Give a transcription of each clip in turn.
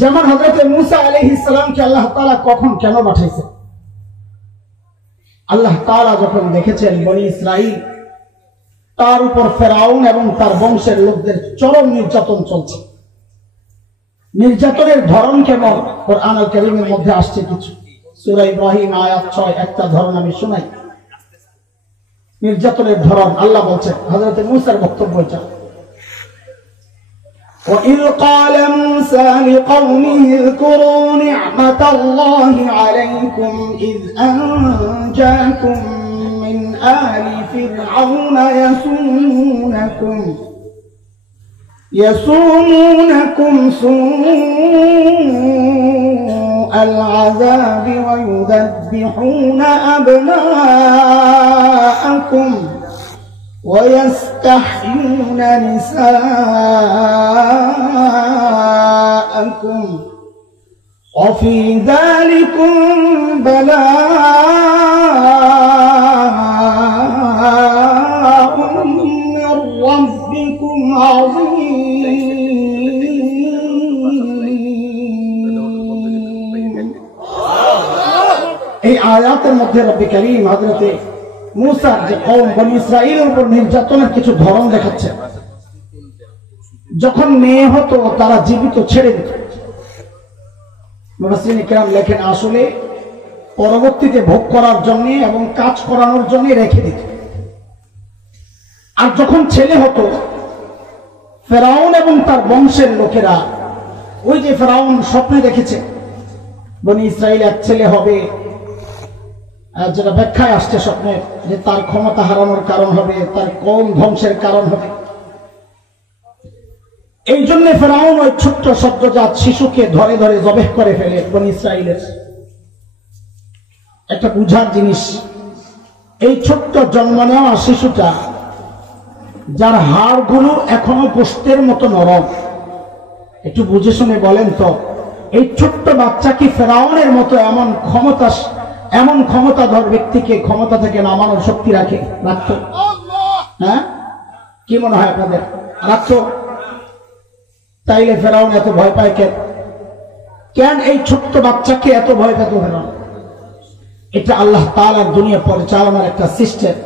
যেমন হযরত মুসা আলাইহিস সালামকে আল্লাহ তাআলা কখন কেন পাঠাইছেন? আল্লাহ তাআলা যখন দেখেছেন বনি ইসরাইল তার উপর ফেরাউন এবং তার বংশের লোকদের চরম নির্যাতন চলছে। নির্যাতনের ধরন কেমন কোরআন আল কারীমের মধ্যে আসছে কিছু। সূরা ইব্রাহিম আয়াত 6 একটা ধরন আমি শোনাই। নির্যাতনের ধরন আল্লাহ বলছেন, হযরত মুসার বক্তব্য এটা। وَإِذْ قَالَ مُوسَى لِقَوْمِهِ اذْكُرُوا نِعْمَةَ اللَّهِ عَلَيْكُمْ إِذْ أَنْجَاكُمْ مِنْ آلِ فِرْعَوْنَ يَسُومُونَكُمْ سُوءَ الْعَذَابِ وَيُذَبِّحُونَ أَبْنَاءَكُمْ وَيَسْتَحْيُونَ نِسَاءَكُمْ وَفِي ذَلِكُمْ بَلَاءٌ مِّن رَّبِّكُمْ عَظِيمٌ। এই আয়াতের মধ্যে রব্বুল কারীম হযরতে মুসার যে কওম বনি ইসরাইলের উপর নির্যাতনের কিছু ধরন দেখাচ্ছে। যখন মেয়ে হতো তারা জীবিত ছেড়ে দিত। মুফাসসিরিন কিরাম লেখেন আসলে পরবর্তীতে ভোগ করার জন্য এবং কাজ করানোর জন্য রেখে দিত। আর যখন ছেলে হতো ফেরাউন এবং তার বংশের লোকেরা, ওই যে ফেরাউন স্বপ্নে দেখেছে বনি ইসরাইল এক ছেলে হবে, যেটা ব্যাখ্যায় আসছে স্বপ্নে, যে তার ক্ষমতা হারানোর কারণ হবে, তার কওম ধ্বংসের কারণ হবে। এই জন্য ফেরাউন ওই ছোট্ট সদ্যজাত শিশুকে ধরে ধরে জবেহ করে ফেলে বনি ইসরাইলের। একটা বুঝার জিনিস, এই ছোট্ট জন্ম নেওয়া শিশুটা যার হাড়গুলো এখনো গোশতের মতো নরম, একটু বুঝে শুনে বলেন তো, এই ছোট্ট বাচ্চা কি ফেরাউনের মতো এমন ক্ষমতাধর ব্যক্তিকে ক্ষমতা থেকে নামানোর শক্তি রাখতো? হ্যাঁ, কি মনে হয় আপনাদের? রাখতো? তাইলে ফেরাউন এত ভয় পায় কেন? এই ছোট্ট বাচ্চাকে এত ভয় পেত ফেরাউন? এটা আল্লাহ তাআলার দুনিয়া পরিচালনার একটা সিস্টেম।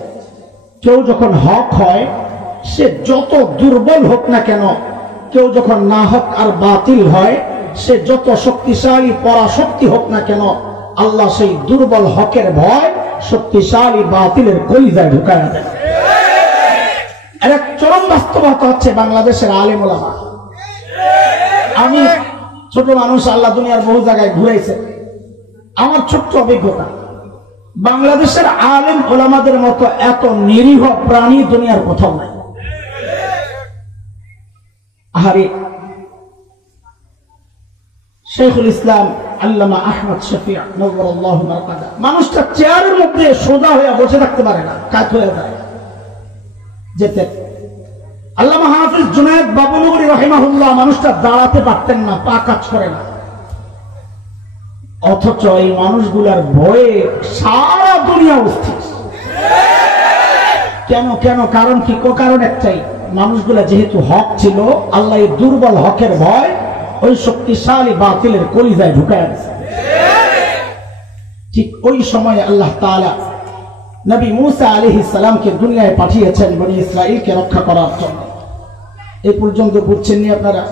কেউ যখন হক হয়, সে যত দুর্বল হোক না কেন, কেউ যখন না হক আর বাতিল হয়, সে যত শক্তিশালী পরাশক্তি হোক না কেন, আল্লাহ সেই দুর্বল হকের ভয় শক্তিশালী বাতিলের কলিজায় ঢুকায় দেয়। এর এক চরম বাস্তবতা হচ্ছে বাংলাদেশের আলেম ওলামা। আমি ছোট মানুষ, আল্লাহ দুনিয়ার বহু জায়গায় ঘুরাইছে। আমার ছোট্ট অভিজ্ঞতা, বাংলাদেশের আলেম ওলামাদের মতো এত নিরীহ প্রাণী দুনিয়ার কোথাও নাই। আহারে, শেখুল ইসলাম আল্লামা আহমদ শফি নওয়ারাল্লাহু মারকাদা, মানুষটা চেয়ারের মধ্যে সোজা হয়ে বসে থাকতে পারে না, কাত হয়ে যায় যেতে। আল্লামা হাফিজ জুনায়েদ বাবুনগরী রাহিমাহুল্লাহ, মানুষটা দাঁড়াতে পারতেন না, পা কাজ করে না। অথচ এই মানুষগুলার ভয়ে সারা দুনিয়া অস্থির। কেন? কারণ কি? কারণ একটাই, মানুষগুলা যেহেতু হক ছিল, আল্লাহ এই দুর্বল হকের ভয় ওই শক্তিশালী বাতিলের কলিজায় ঢুকায় দিয়েছে। ঠিক ওই সময় আল্লাহ তাআলা নবী মুসা আলাইহিস সালামকে দুনিয়ায় পাঠিয়েছেন বনি ইসরাইলকে রক্ষা করার জন্য। এই পর্যন্ত বুঝছেন নি আপনারা?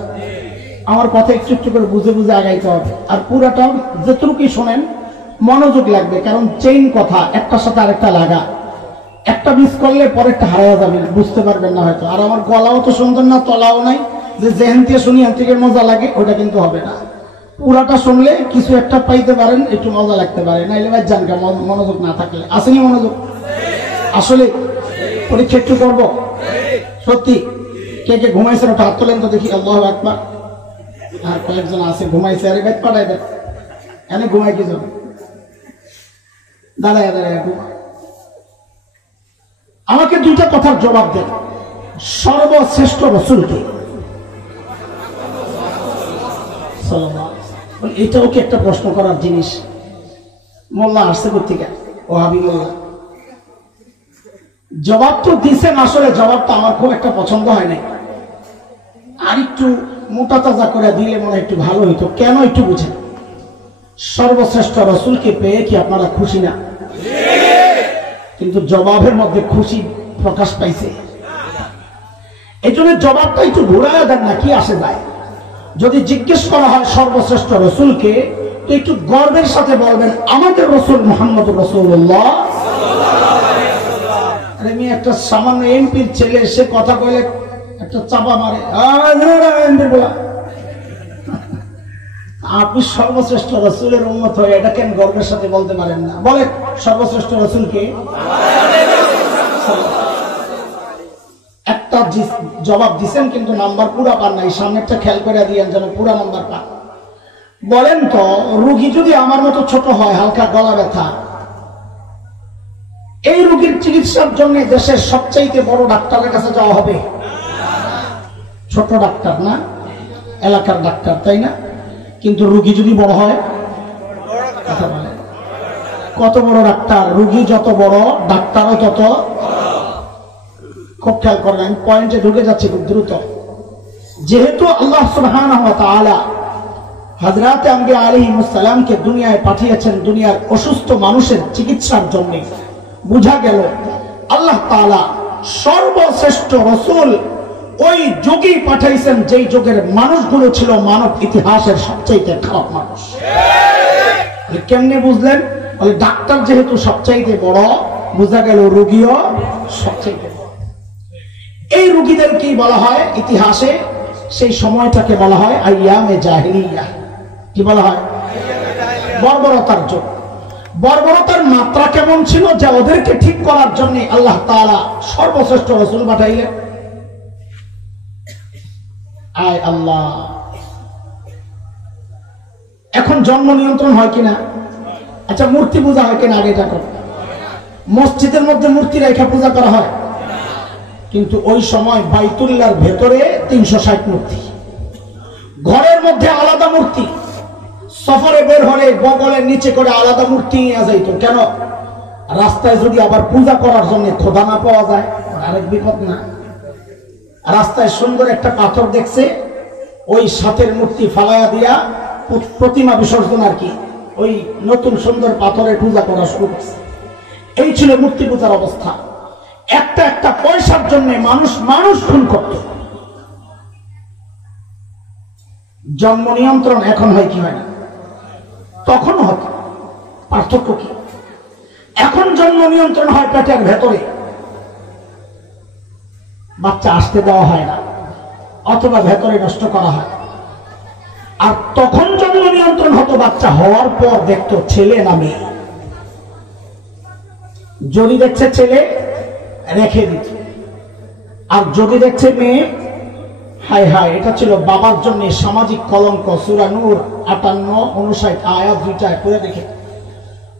আমার কথা একটু একটু করে বুঝে বুঝে আগাইতে হবে। আর পুরাটা যতটুকু শোনেন মনোযোগ লাগবে, কারণ চেইন কথা, একটার সাথে আরেকটা লাগা। একটা মিস করলে পরেরটা হারায়া যাবে, বুঝতে পারবেন না হয়তো। আর আমার গলাও তো সুন্দর না, তলাও নাই, যে যেহেন থেকে শুনি হেন থেকে মজা লাগে, ওটা কিন্তু হবে না। পুরাটা শুনলে কিছু একটা পাইতে পারেন, একটু মজা লাগতে পারে, নাইলে ভাই জানকা মনোযোগ না থাকলে। আসেনি মনোযোগ? আসলে পরীক্ষা একটু করবো সত্যি। কে কে ঘুমাইছেন ওটা হাত তোলেন তো দেখি। আল্লাহু আকবার। আর কয়েকজন আছে ঘুমাইছে, আরে বেদ পাঠাই দেন, এনে ঘুমাই কি জন? দাঁড়ায় ঘুমা। আমাকে দুইটা কথার জবাব দেন, সর্বশ্রেষ্ঠ রাসূলকে। এটাও কি একটা প্রশ্ন করার জিনিস? মোল্লা আসছে কোথেকে? ওহাবি মোল্লা। জবাব তো দিচ্ছেন, আসলে জবাবটা আমার খুব একটা পছন্দ হয় নাই। আর একটু মোটা তাজা করে দিলে মনে একটু ভালো হইতো। কেন একটু বুঝেন, সর্বশ্রেষ্ঠ রসুলকে পেয়ে কি আপনারা খুশি না? কিন্তু জবাবের মধ্যে খুশি প্রকাশ পাইছে। এই জন্য জবাবটা একটু ঘুরাইয়া দেন না, কি আসে যায়। যদি জিজ্ঞেস করা হয় সর্বশ্রেষ্ঠ রসুলকে, তো একটু গর্বের সাথে বলবেন আমাদের রসুল মুহাম্মদ রাসূলুল্লাহ। আরে আমি একটা সামান্য এমপির ছেলে, সে কথা কইলে একটা চাপা মারে, আপনি সর্বশ্রেষ্ঠ রসুলের উম্মত হয়ে এটা কেন গর্বের সাথে বলতে পারেন না? বলে সর্বশ্রেষ্ঠ রসুলকে একটা জবাব দিচ্ছেন, কিন্তু নাম্বার পুরা পান নাই। সামনেরটা খেয়াল করে দিয়েন যেন পুরা নাম্বার পান। বলেন তো, রোগী যদি আমার মতো ছোট হয়, হালকা গলা ব্যথা, এই রোগীর চিকিৎসার জন্য দেশের সবচাইতে বড় ডাক্তারের কাছে যাওয়া হবে? ছোট ডাক্তার না, এলাকার ডাক্তার, তাই না? কিন্তু রোগী যদি বড় হয়, কথা বলে কত বড় ডাক্তার? রোগী যত বড়, ডাক্তারও তত। খুব খেয়াল করেন, আমি পয়েন্টে ঢুকে যাচ্ছি খুব দ্রুত। যেহেতু আল্লাহ সুবহানাহু ওয়া তাআলা হযরত আম্বিয়া আলাইহিস সালামকে দুনিয়ায় পাঠিয়েছেন দুনিয়ার অসুস্থ মানুষের চিকিৎসার জন্য, বুঝা গেল আল্লাহ তাআলা সর্বশ্রেষ্ঠ রসুল ওই যুগেই পাঠাইছেন যেই যুগের মানুষগুলো ছিল মানব ইতিহাসের সবচাইতে খারাপ মানুষ। কেমনে বুঝলেন? বলে ডাক্তার যেহেতু সবচাইতে বড়, বোঝা গেল রোগীও সবচাইতে বড়। এই রোগীদেরকেই বলা হয় ইতিহাসে, সেই সময়টাকে বলা হয় আইয়ামে জাহিলিয়া। কি বলা হয়? বর্বরতার যুগ। বর্বরতার মাত্রা কেমন ছিল যে ওদেরকে ঠিক করার জন্য আল্লাহ তাআলা সর্বশ্রেষ্ঠ রাসূল পাঠাইলেন। আয় আল্লাহ! এখন জন্ম নিয়ন্ত্রণ হয় কিনা? আচ্ছা, মূর্তি পূজা হয় কিনা? আগে এটা কর। মসজিদের মধ্যে মূর্তি রেখা পূজা করা হয়, কিন্তু ওই সময় বাইতুল্লাহর ভেতরে 360 মূর্তি, ঘরের মধ্যে আলাদা মূর্তি, সফরে বের হলে বগলের নিচে করে আলাদা মূর্তি নিয়ে যাইত। কেন? রাস্তায় যদি আবার পূজা করার জন্য খোদা না পাওয়া যায়, আরেক বিপদ না? রাস্তায় সুন্দর একটা পাথর দেখছে, ওই সাথের মূর্তি ফালাইয়া দিয়া প্রতিমা বিসর্জন, আর কি ওই নতুন সুন্দর পাথরের পূজা করা শুরু করছে। এই ছিল মূর্তি পূজার অবস্থা। একটা একটা পয়সার জন্য মানুষ খুন করত। জন্ম নিয়ন্ত্রণ এখন হয় কি হয় না? তখন হতো। পার্থক্য কি? এখন জন্ম নিয়ন্ত্রণ হয় পেটের ভেতরে, বাচ্চা আসতে দেওয়া হয় না, অথবা ভেতরে নষ্ট করা হয়। আর তখন জন্ম নিয়ন্ত্রণ হতো বাচ্চা হওয়ার পর দেখতো ছেলে না মেয়ে। যদি দেখছে ছেলে, রেখে দিত, আর যদি দেখছে মেয়ে, হায় হায়, এটা ছিল বাবার জন্য সামাজিক কলঙ্ক। সূরা নূর 58-59 আয়াত দুইটায় পড়ে দেখে।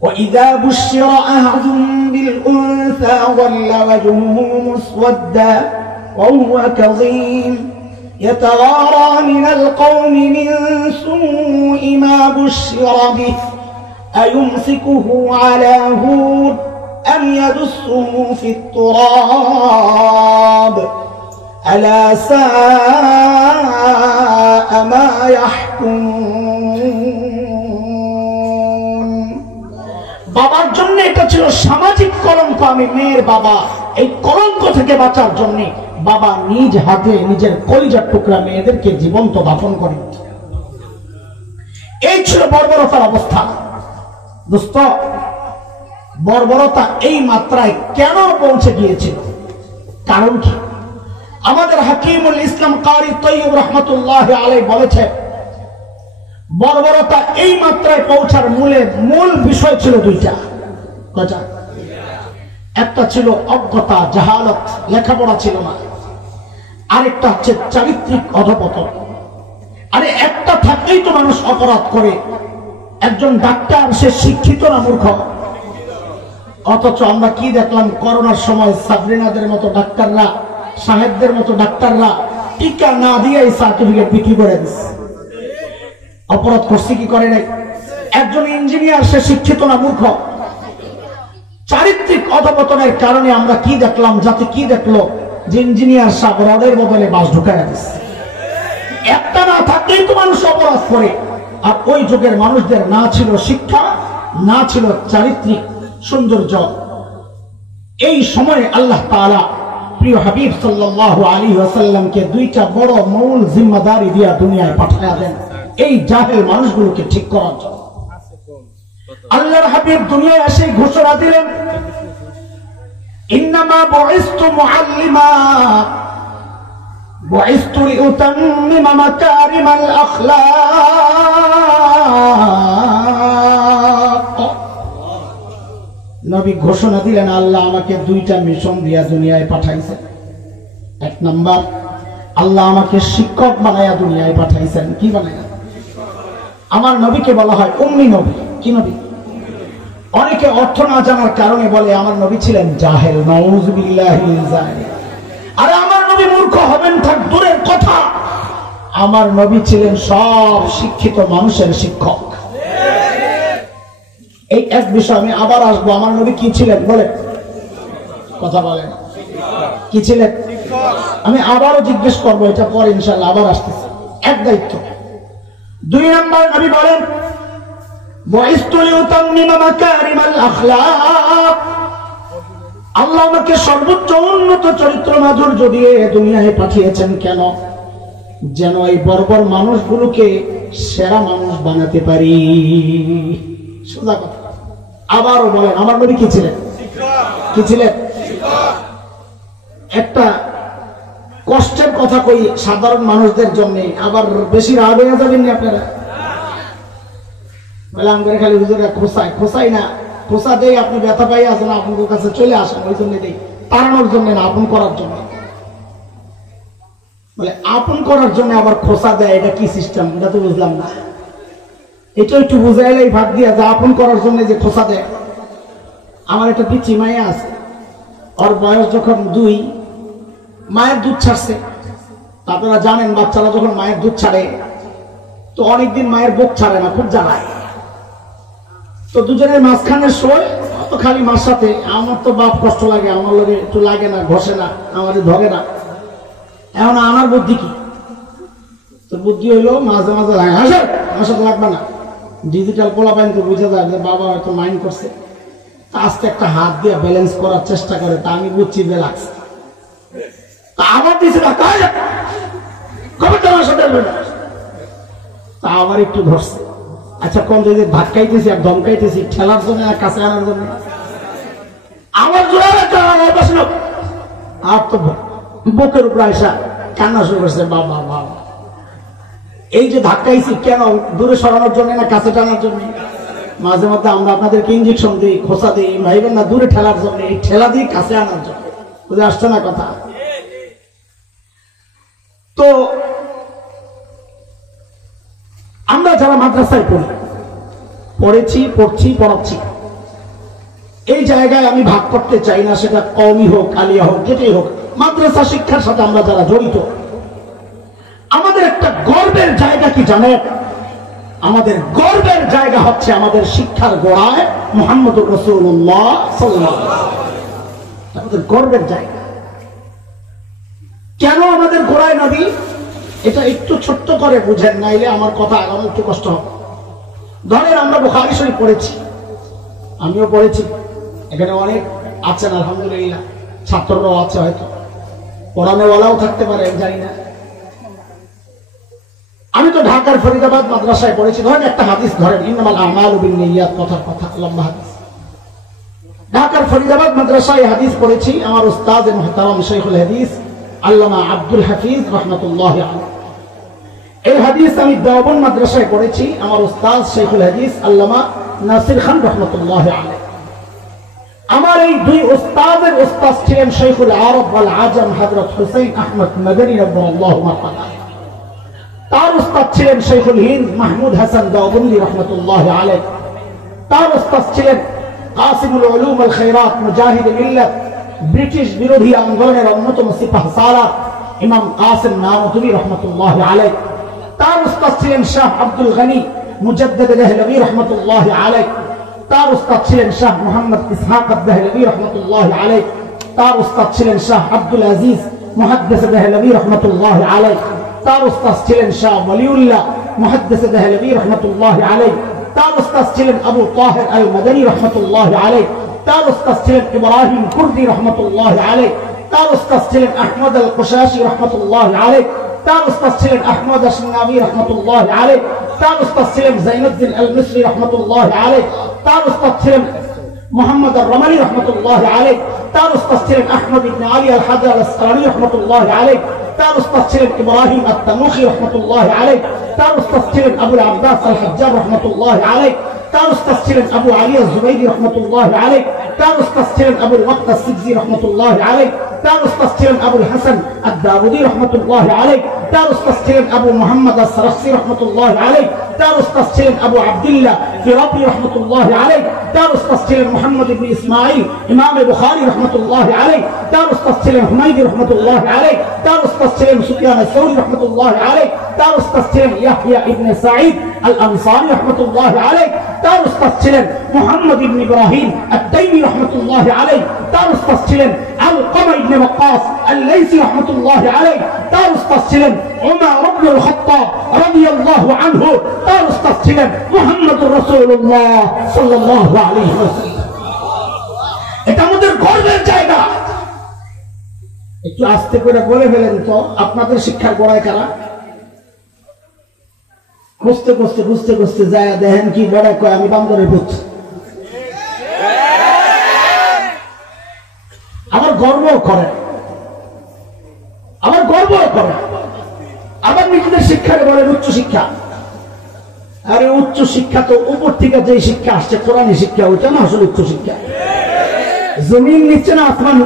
وَإِذَا بُشِّرَ أَحَدٌ بِالْأُنثَى ظَلَّ وَجْهُهُ مُسْوَدًّا وَهُوَ كَظِيمٌ يَتَوَارَى مِنَ الْقَوْمِ مِنْ سُوءِ مَا بُشِّرَ بِهِ أَيُمْسِكُهُ عَلَى هُونٍ أَمْ يَدُسُّهُ فِي التُّرَابِ أَلَا سَاءَ مَا يَحْكُمُونَ। বাবার জন্য এটা ছিল সামাজিক কলঙ্ক। আমি মেয়ের বাবা, এই কলঙ্ক থেকে বাঁচার জন্য বাবা নিজ হাতে নিজের কলিজার টুকরা মেয়েদেরকে জীবন্ত দাফন করেন। এই ছিল বর্বরতার অবস্থা। দোস্ত, বর্বরতা এই মাত্রায় কেন পৌঁছে গিয়েছিল? কারণ কি? আমাদের হাকিমুল ইসলাম কারি তৈয়ব রহমতুল্লাহ আলাইহি বলেছে, বর্বরতা এই মাত্রায় পৌঁছার মূল বিষয় ছিল দুইটা। কয়টা? একটা ছিল অজ্ঞতা, জাহালত, লেখাপড়া ছিল না। আরেকটা হচ্ছে চারিত্রিক অধপতন। আরে একটা থাকলেই তো মানুষ অপরাধ করে। একজন ডাক্তার, সে শিক্ষিত না মূর্খ? অথচ আমরা কি দেখলাম করোনার সময় সাবরিনাদের মতো ডাক্তাররা, সাহেবদের মতো ডাক্তাররা টিকা না দিয়ে সার্টিফিকেট বিক্রি করে দিচ্ছে। অপরাধ করছে কি করে নাই? একজন ইঞ্জিনিয়ার, সে শিক্ষিত না মূর্খ? চারিত্রিক অধপতনের কারণে আমরা কি দেখলাম, জাতি কি দেখলো, যে ইঞ্জিনিয়ার সাহেব রডের বদলে বাস ঢুকায় দিচ্ছে। একটা কারণেই তো মানুষ অপরাধ করে। আর ওই যুগের মানুষদের না ছিল শিক্ষা, না ছিল চারিত্রিক সৌন্দর্য। এই সময়ে আল্লাহ তাআলা প্রিয় হাবিব সাল্লাল্লাহু আলাইহি ওয়াসাল্লামকে দুইটা বড় মূল জিম্মাদারি দিয়া দুনিয়ায় পাঠিয়ে দেন এই জাহেল মানুষগুলোকে ঠিক করার জন্য। আল্লাহর হাবিব দুনিয়ায় এসে ঘোষণা দিলেন, ইন্নামা বুইসতু মুআল্লিমা বুইসতু লিউতাম্মিমা মাকারিমাল আখলাক। নবী ঘোষণা দিলেন, আল্লাহ আমাকে দুইটা মিশন দিয়া দুনিয়ায় পাঠাইছেন। এক নাম্বার, আল্লাহ আমাকে শিক্ষক বানায়া দুনিয়ায় পাঠাইছেন। কি বানায়া? আমার নবীকে বলা হয় উম্মি নবী। কি নবী? অনেকে অর্থ না জানার কারণে বলে আমার নবী ছিলেন জাহেল। নাউযুবিল্লাহি মিন যালিক। আরে আমার নবী মূর্খ হবেন থাক দূরের কথা, আমার নবী ছিলেন সব শিক্ষিত মানুষের শিক্ষক। এই এক বিষয় আমি আবার আসবো। আমার নবী কি ছিলেন বলে কথা বলেন? কি ছিলেন? আমি আবারও জিজ্ঞেস করবো, এটা পরে ইনশাআল্লাহ আবার আসতেছে। এক দায়িত্ব। দুই নম্বর নবী বলেন, বুইসতু লিউতাম্মিমা মাকারিমাল আখলাক। আল্লাহ আমাকে সর্বোচ্চ উন্নত চরিত্র মাধুর্য দিয়ে দুনিয়ায় পাঠিয়েছেন। কেন? যেন এই বর্বর মানুষগুলোকে সেরা মানুষ বানাতে পারি। সোজা কথা। আবারও বলেন, আমার নবী কি ছিলেন? কি ছিলেন? একটা কষ্টের কথা কই সাধারণ মানুষদের জন্য, আবার বেশি রাগ হয়ে যাবেন না আপনারা। বলে আমাদের খালি হুজুরা খোসাই খোসাই না, খোসা দেই আপনি ব্যথা পাই আসেন, আপনাদের কাছে চলে আসেন ওই জন্য দেই, তাড়ানোর জন্য না, আপন করার জন্য। বলে আপন করার জন্য আবার খোসা দেয়, এটা কি সিস্টেম? এটা তো বুঝলাম না। এটা একটু বুঝাইলেই ভাগ দিয়া যা আপন করার জন্য যে খোসা দেয়। আমার একটা পিচি মাইয়া আছে, ওর বয়স যখন 2, মায়ের দুধ ছাড়ছে। আপনারা জানেন বাচ্চারা যখন মায়ের দুধ ছাড়ে তো অনেকদিন মায়ের বুক ছাড়ে না, খুব জ্বালায়। তো দুজনের মাঝখানের শোয় তো খালি মার সাথে। আমার তো বাপ কষ্ট লাগে, আমার লোকে একটু লাগে না, ঘষে না, আমার ধরে না। এখন আমার বুদ্ধি কি? তো বুদ্ধি হইলো মাঝে মাঝে লাগে, আসে আমার সাথে লাগবে না। ডিজিটাল পোলাপাইন তো বুঝে যায় যে বাবা হয়তো মাইন্ড করছে, আস্তে একটা হাত দিয়ে ব্যালেন্স করার চেষ্টা করে। তা আমি বুঝছি যে লাগছে, তা আমার দিছে না, কবে তোমার সাথে তা আবার একটু ধরছে। আচ্ছা কোন যদি ধাক্কাইতেছি আর ধমকাইতেছি, ঠেলার জন্য আর কাছে আনার জন্য? আমার জোরে আর তো বুকের উপর আসা কান্না শুরু করছে, বাবা বাবা। এই যে ধাক্কাইছি কেন? দূরে সরানোর জন্য না কাছে টানার জন্য? মাঝে মধ্যে আমরা আপনাদেরকে ইঞ্জেকশন দিই, খোসা দিই, ভাইবেন না দূরে ঠেলার জন্য, এই ঠেলা দিয়ে কাছে আনার জন্য। বুঝে আসছে না কথা? তো আমরা যারা মাদ্রাসায় পড়েছি, পড়ছি, পড়াচ্ছি, এই জায়গায় আমি ভাগ করতে চাই না, সেটা কওমি হোক, আলিয়া হোক, যেটাই হোক, মাদ্রাসা শিক্ষার সাথে আমরা যারা জড়িত, আমাদের একটা গর্বের জায়গা কি জানেন? আমাদের গর্বের জায়গা হচ্ছে আমাদের শিক্ষার গোড়ায় মুহাম্মদুর রাসূলুল্লাহ সাল্লাল্লাহু আলাইহি ওয়াসাল্লাম। আমাদের গর্বের জায়গা। কেন আমাদের গোড়ায় নবী? এটা একটু ছোট্ট করে বুঝেন, নাইলে আমার কথা আগানো একটু কষ্ট হবে। ধরেন আমরা বুখারী শরীফ পড়েছি, আমিও পড়েছি, এখানে অনেক আছেন আলহামদুলিল্লাহ, ছাত্ররাও আছে, হয়তো পড়ানোওয়ালাও থাকতে পারে, জানি না। আমি তো ঢাকার ফরিদাবাদ মাদ্রাসায় পড়েছি। ধরেন একটা হাদিস ধরেন, ইন্নামাল আমালু বিন্নিয়াত, কথার কথা, লম্বা হাদিস। ঢাকার ফরিদাবাদ মাদ্রাসায় হাদিস পড়েছি। আমার উস্তাদ মুহতারাম শাইখুল হাদিস আল্লামা আব্দুল হাফিজ রাহমাতুল্লাহ আলাইহি। এই হাদিস আমি দেওবন্দ মাদ্রাসায় পড়েছি। আমার উস্তাদ শাইখুল হাদিস আল্লামা নাসির খান রাহমাতুল্লাহ আলাইহি। আমার এই দুই উস্তাদের উস্তাদ ছিলেন শাইখুল আরব ওয়াল আজম হযরত হুসাইন আহমদ মাদানী রাদিয়াল্লাহু তাআলা। তার উস্তাদ ছিলেন শাইখুল হিন্দ মাহমুদ হাসান দেওবন্দি রাহমাতুল্লাহ আলাইহি। তার উস্তাদ ছিলেন কাসিমুল উলুম ওয়াল খায়রাত মুজাহিদ মিল্লাত, ব্রিটিশ বিরোধী আন্দোলনের অন্যতম সিপাহসালার ইমাম কাসিম নানুতুবি রাহমাতুল্লাহ আলাইহি। তার উস্তাদ ছিলেন শাহ আব্দুল গনি মুজাদ্দিদ দেহলভী রাহমাতুল্লাহ আলাইহি। তার উস্তাদ ছিলেন শাহ মুহাম্মদ ইসহাক দেহলভী রাহমাতুল্লাহ আলাইহি। তার উস্তাদ ছিলেন শাহ আব্দুল আজিজ মুহাদ্দিস দেহলভী রাহমাতুল্লাহ আলাইহি। তার উস্তাদ ছিলেন শাহ ওয়ালিউল্লাহ মুহাদ্দিস দেহলভী রাহমাতুল্লাহি আলাইহি, তার উস্তাদ ছিলেন আবু তাহের আল মাদানী রাহমাতুল্লাহি আলাইহি, তার উস্তাদ ছিলেন ইব্রাহিম কুর্দি রাহমাতুল্লাহি আলাইহি, তার উস্তাদ ছিলেন আহমদ আল কুশাশি রাহমাতুল্লাহি আলাইহি, তার উস্তাদ ছিলেন আহমদ আশনাবী রাহমাতুল্লাহি আলাইহি, তার উস্তাদ ছিলেন যাইনুদ্দিন আল মিসরি রাহমাতুল্লাহি আলাইহি, তার উস্তাদ ছিলেন মুহাম্মদ আল রমালি রাহমাতুল্লাহি আলাইহি, তার উস্তাদ ছিলেন আহমদ ইবনে আলী আল হাজার আল আসকালানি রাহমাতুল্লাহি আলাইহি, তার উস্তাদ ছিলেন ইব্রাহিম আত-তানুখি রাহমাতুল্লাহি আলাইহি, তার উস্তাদ ছিলেন আবুল আব্বাস আল হাজ্জার রাহমাতুল্লাহি আলাইহি, তার উস্তাদ ছিলেন আবু আলী আজ-জুবাইরি রাহমাতুল্লাহি আলাইহি, তার উস্তাদ ছিলেন আবুল ওয়াক্ত আস-সিবজি রাহমাতুল্লাহি আলাইহি, তার উস্তাদ ছিলেন আবুল হাসান আদ-দাউদি রাহমাতুল্লাহি আলাইহি, তার উস্তাদ ছিলেন আবু মুহাম্মদ আস-সারাখসি রাহমাতুল্লাহি আলাইহি, তার উস্তাদ ছিলেন আবু আব্দুল্লাহ ফিরাবি রাহমাতুল্লাহি আলাইহি, তার উস্তাদ ছিলেন মুহাম্মদ ইবনে ইসমাঈল ইমাম বুখারী রাহমাতুল্লাহি আলাইহি, তার উস্তাদ ছিলেন হুমায়দি রাহমাতুল্লাহি আলাইহি, তার উস্তাদ ছিলেন সুফিয়ান আস-সাউরি রাহমাতুল্লাহি আলাইহি, তার উস্তাদ ছিলেন ইয়াহইয়া ইবনে সাঈদ আল-আনসারী রাহমাতুল্লাহি আলাইহি, তার উস্তাদ ছিলেন মুহাম্মদ ইবনে ইব্রাহিম আত-তাইমি রাহমাতুল্লাহি আলাইহি, তার উস্তাদ ছিলেন আলকামা ইবনে ওয়াক্কাস আল-লাইসি রাহমাতুল্লাহি আলাইহি, তার উস্তাদ ছিলেন উমর ইবনে আল-খাত্তাব রাদিয়াল্লাহু আনহু, তার উস্তাদ ছিলেন মুহাম্মদুর রাসূলুল্লাহ সাল্লাল্লাহু আলাইহি ওয়াসাল্লাম। এটা আমাদের গর্বের জায়গা। একটু আস্তে করে বলে ফেলেন তো, আপনাদের শিক্ষার গোড়ায় কারা? খুঁজতে খুঁজতে খুঁজতে খুঁজতে যায় দেখেন কি বড় কয় আমি বান্দরের পুত্র। আবার গর্ব করে, আবার গর্ব করে, আবার নিজেদের শিক্ষাকে বলেন উচ্চ শিক্ষা। আরে উচ্চ শিক্ষা তো উপর থেকে যে শিক্ষা আসছে কোরআনী শিক্ষা, ওইটা না আসলে উচ্চ শিক্ষা। জমিন নিচ্ছে না আসমান,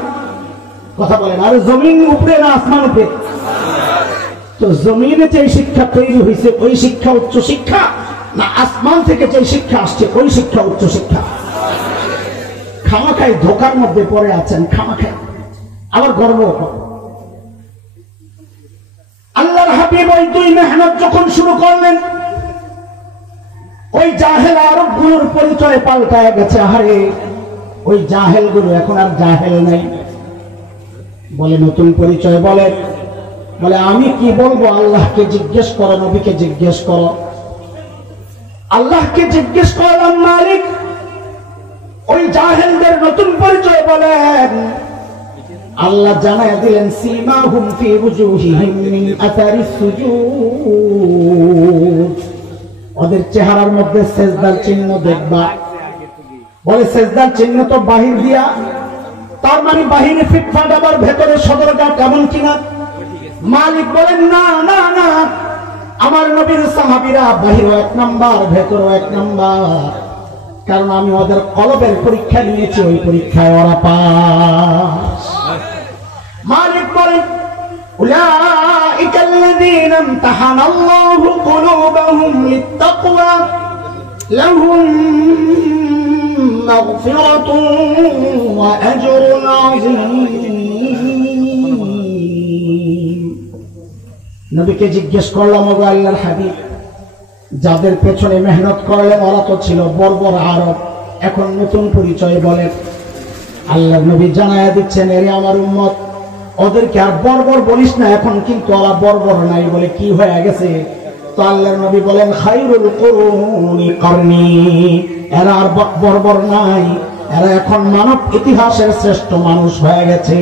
কথা বলেন, আরে জমিন উপরে না আসমান উপরে? তো জমিনে যে শিক্ষা তৈরি হয়েছে ওই শিক্ষা উচ্চ শিক্ষা, না আসমান থেকে যে শিক্ষা আসছে ওই শিক্ষা উচ্চ শিক্ষা? খামাখাই ধোকার মধ্যে পড়ে আছেন, খামাখাই। আবার গর্ব করে। আল্লাহর হাবিব ওই দুই মেহনত যখন শুরু করলেন, ওই জাহেল আরব গুলোর পরিচয় পাল্টায় গেছে। আরে ওই জাহেল গুলো এখন আর জাহেল নাই, বলে নতুন পরিচয় বলে, বলে আমি কি বলবো? আল্লাহকে জিজ্ঞেস করো, নবীকে জিজ্ঞেস করো। আল্লাহকে জিজ্ঞেস করলাম মালিক। ওই জাহেলদের নতুন পরিচয় বলেন, আল্লাহ জানায় দিলেন সীমাহুম ফি উজুহিহিম মিন আসারিস সুজুদ, ওদের চেহারার মধ্যে সেজদার চিহ্ন দেখবা। বলে সেজদার চিহ্ন তো বাহির দিয়া, তার মানে বাহিরে ফিটফাট, আবার ভেতরে সদরঘাট, এমন কিনা? মালিক বলেন না না না, আমার নবীর সাহাবীরা বাহিরও এক নাম্বার, ভেতরও এক নাম্বার, কারণ আমি ওদের কলবের পরীক্ষা নিয়েছি, ওই পরীক্ষায় ওরা পাস। মালিক বলেন উলাইকা আল্লাযীনা ইমতাহানাল্লাহু কুলুবাহুম লিত-তাকওয়া লাহুম মাগফিরাতুন ওয়া আজরুন আযীম। নবীকে জিজ্ঞেস করলাম, ওগো আল্লাহর হাবিব, যাদের পেছনে মেহনত করলেন ওরা তো ছিল বর্বর আরব, এখন নতুন পরিচয় বলেন। আল্লাহর নবী জানায়া দিচ্ছেন, এরে আমার উম্মত, ওদেরকে আর বর্বর বলিস না, এখন কিন্তু ওরা বর্বর নাই। বলে কি হয়ে গেছে? তো আল্লাহর নবী বলেন খায়রুল কুরুনি করনি, এরা আর বর্বর নাই, এরা এখন মানব ইতিহাসের শ্রেষ্ঠ মানুষ হয়ে গেছে।